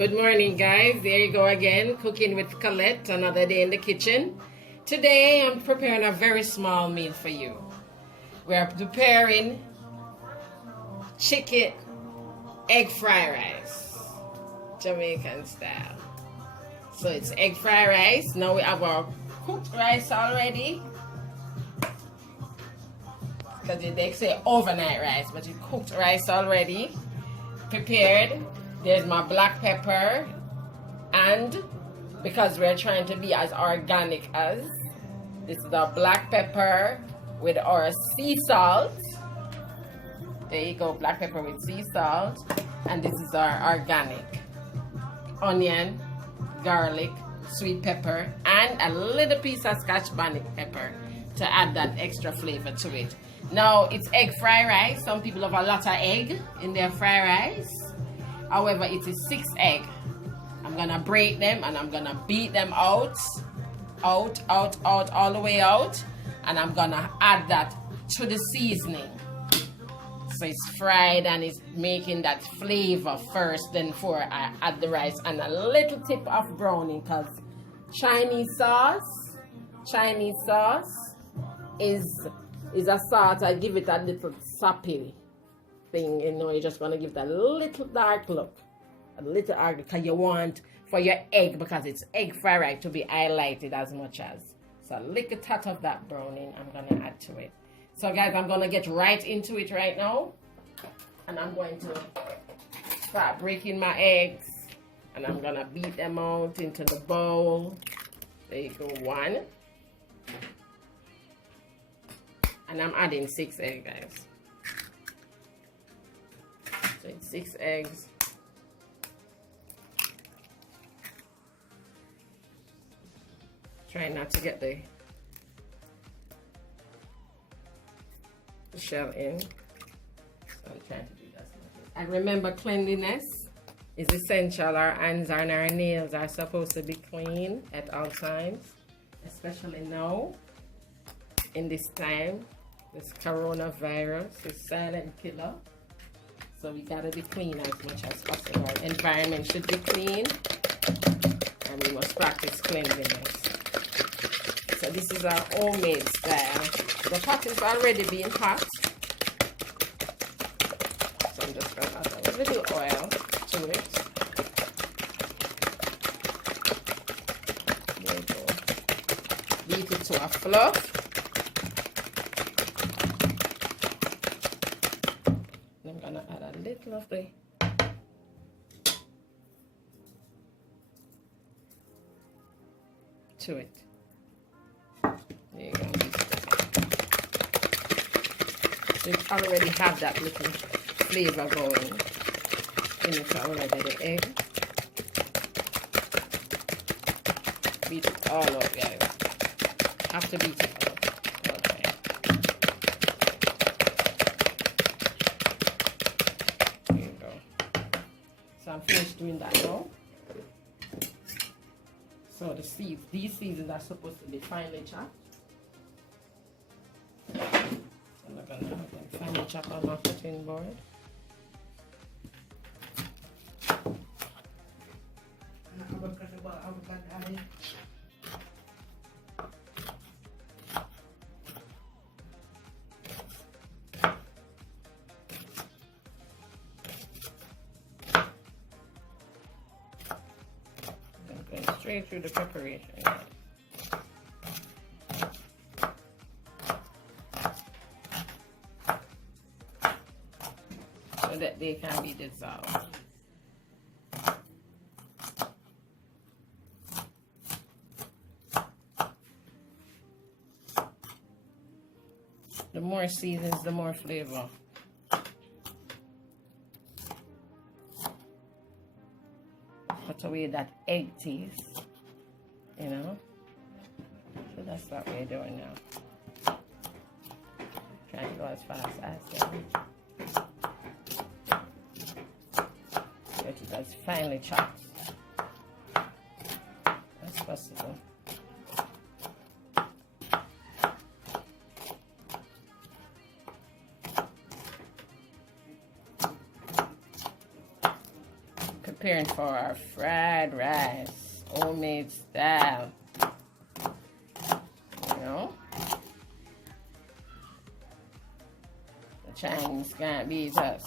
Good morning, guys. There you go again, cooking with Colette, another day in the kitchen. Today, I'm preparing a very small meal for you. We're preparing chicken egg fried rice, Jamaican style. So it's egg fried rice. Now we have our cooked rice already. Because they say overnight rice, but it's cooked rice already. Prepared. There's my black pepper, and because we're trying to be as organic as, this is our black pepper with our sea salt. There you go, black pepper with sea salt. And this is our organic onion, garlic, sweet pepper, and a little piece of scotch bonnet pepper to add that extra flavor to it. Now it's egg fried rice. Some people have a lot of egg in their fried rice. However, it is 6 eggs. I'm gonna break them and I'm gonna beat them out, all the way out, and I'm gonna add that to the seasoning. So it's fried and it's making that flavor first, then before I add the rice, and a little tip of browning, because Chinese sauce is a sauce. I give it a little sappy thing, you know. You're just gonna give that little dark look, a little dark, because you want for your egg, because it's egg fried rice, to be highlighted as much as. So a little touch of that browning I'm gonna add to it. So guys, I'm gonna get right into it right now, and I'm going to start breaking my eggs, and I'm gonna beat them out into the bowl. There you go, 1, and I'm adding 6 eggs, guys. So it's 6 eggs. Try not to get the shell in. So I'm trying to do that. And remember, cleanliness is essential. Our hands and our nails are supposed to be clean at all times, especially now in this time. This coronavirus is silent killer. So we gotta be clean as much as possible. Our environment should be clean, and we must practice cleanliness. So this is our homemade style. The pot is already being hot, so I'm just gonna add a little oil to it. There you go. Beat it to a fluff. I'm gonna add a little of the to it. There you go. So it already have that little flavor going in it already, the egg. Beat it all up, guys. Have to beat it all. Okay. There you go. So I'm finished doing that now. So the seeds, these seeds are supposed to be finely chopped. I'm not gonna have them finely chopped on my cutting board. Straight through the preparation. So that they can be dissolved. The more seasons, the more flavor. Put away that egg taste, you know. So that's what we're doing now. Trying to go as fast as can. Get it as finely chopped as possible. preparing for our fried rice, homemade style. You know, the Chinese can't beat us.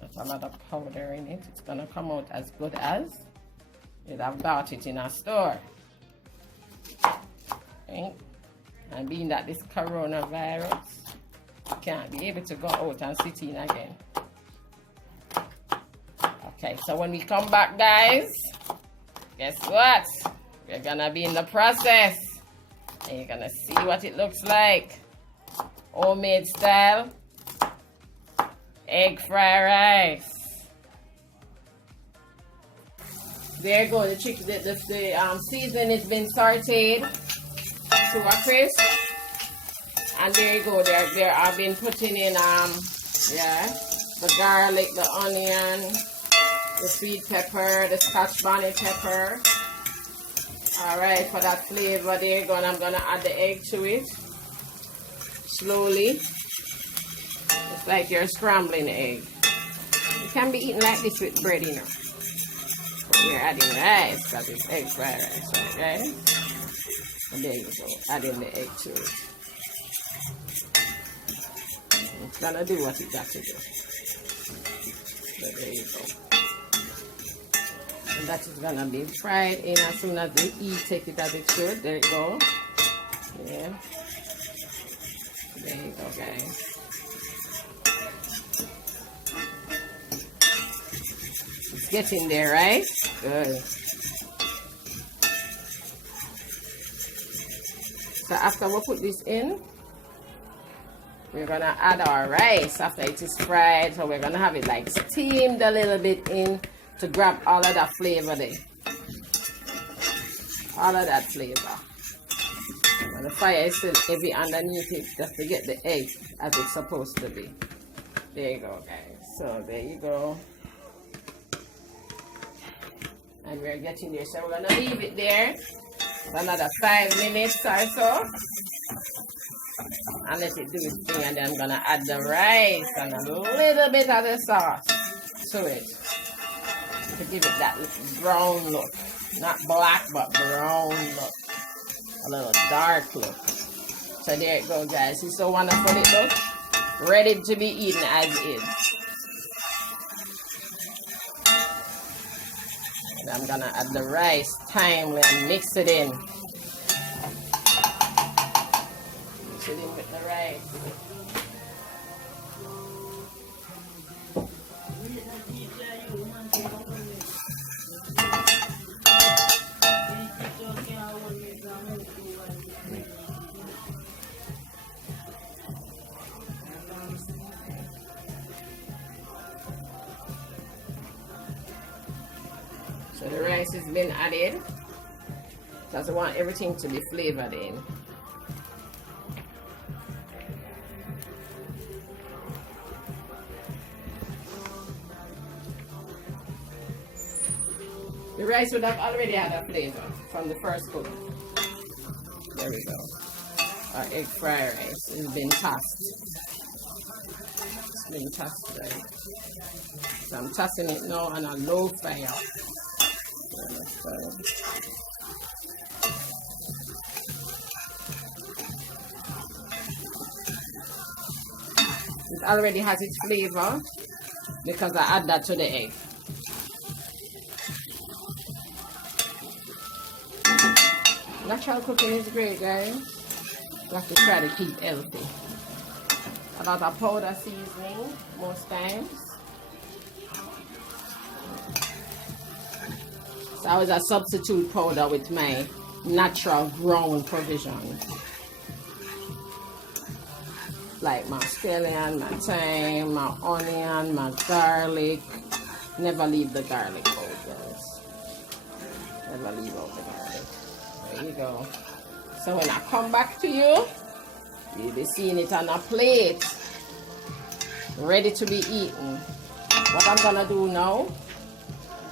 There's a lot of powder in it. It's gonna come out as good as you'd have bought it in a store. Okay. And being that this coronavirus, you can't be able to go out and sit in again. Okay, so when we come back, guys, guess what? We're gonna be in the process. And you're gonna see what it looks like. Homemade style egg fried rice. There you go. The chicken, the seasoning has been sauteed to a crisp. And there you go. There I've been putting in the garlic, the onion, the sweet pepper, the Scotch bonnet pepper. Alright, for that flavor there you go, and I'm gonna add the egg to it. Slowly. It's like you're scrambling egg. It can be eaten like this with bread, you know. But we're adding rice because it's egg fried rice, okay? And there you go, adding the egg to it. It's gonna do what it got to do. So there you go. And that is gonna be fried in as soon as the heat take it as it should. There you go. Yeah. There you go, guys. It's getting there, right? Good. So after we put this in, we're gonna add our rice after it is fried. So we're gonna have it like steamed a little bit in to grab all of that flavor there. All of that flavor. And the fire is still heavy underneath it just to get the egg as it's supposed to be. There you go, guys. So there you go. And we're getting there. So we're gonna leave it there for another 5 minutes or so. And let it do its thing, and then I'm gonna add the rice and a little bit of the sauce to it to give it that brown look. Not black, but brown look. A little dark look. So there it goes, guys. See so wonderful it looks? Ready to be eaten as is. And I'm gonna add the rice timely and mix it in. Mix it in with the rice. So the rice has been added. Because I want everything to be flavored in. The rice would have already had a flavor from the first cook. There we go. Our egg fried rice has been tossed. It's been tossed, right? So I'm tossing it now on a low fire. It already has its flavor because I add that to the egg. Natural cooking is great, guys. You have to try to keep healthy. A lot of powder seasoning most times. So I was a substitute powder with my natural ground provision. Like my scallion, my thyme, my onion, my garlic. Never leave the garlic out, guys. Never leave out the garlic. There you go. So when I come back to you, you'll be seeing it on a plate, ready to be eaten. What I'm gonna do now,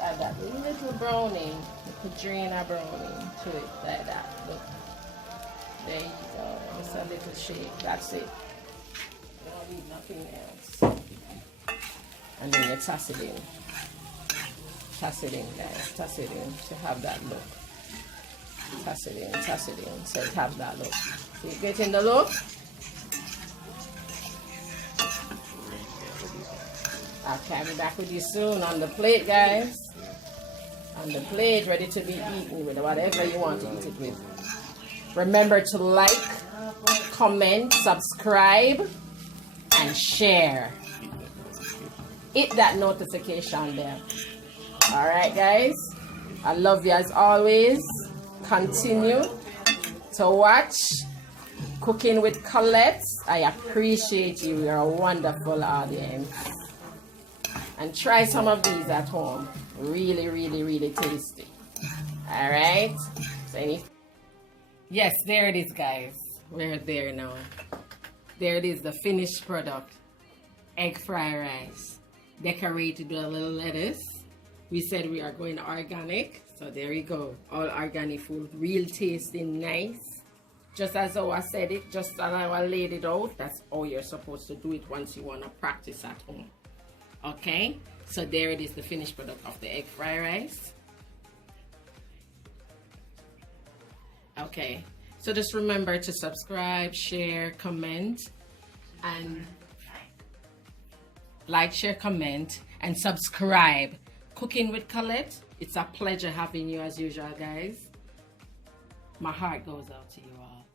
add that little browning, the Padrina browning to it, like that. Look. There you go. Just a little shake. That's it. Don't need nothing else. And then you toss it in. Toss it in, guys. Toss it in to have that look. Toss it in, so it have that look. So you getting the look? Okay, I'll be back with you soon on the plate, guys. On the plate, ready to be eaten with whatever you want to eat it with. Remember to like, comment, subscribe, and share. Hit that notification bell. Alright, guys. I love you as always. Continue to watch Cooking with Colette. I appreciate you. You're a wonderful audience. And try some of these at home. Really, really, really tasty. Alright. So yes, there it is, guys. We're there now. There it is, the finished product. Egg fried rice. Decorated with a little lettuce. We said we are going organic. So there you go. All organic food. Real tasting, nice. Just as how I said it, just as I laid it out, that's how you're supposed to do it once you want to practice at home. Okay, so there it is, the finished product of the egg fried rice. Okay, so just remember to subscribe, share, comment, and like, share, comment, and subscribe. Cooking with Colette, it's a pleasure having you as usual, guys. My heart goes out to you all.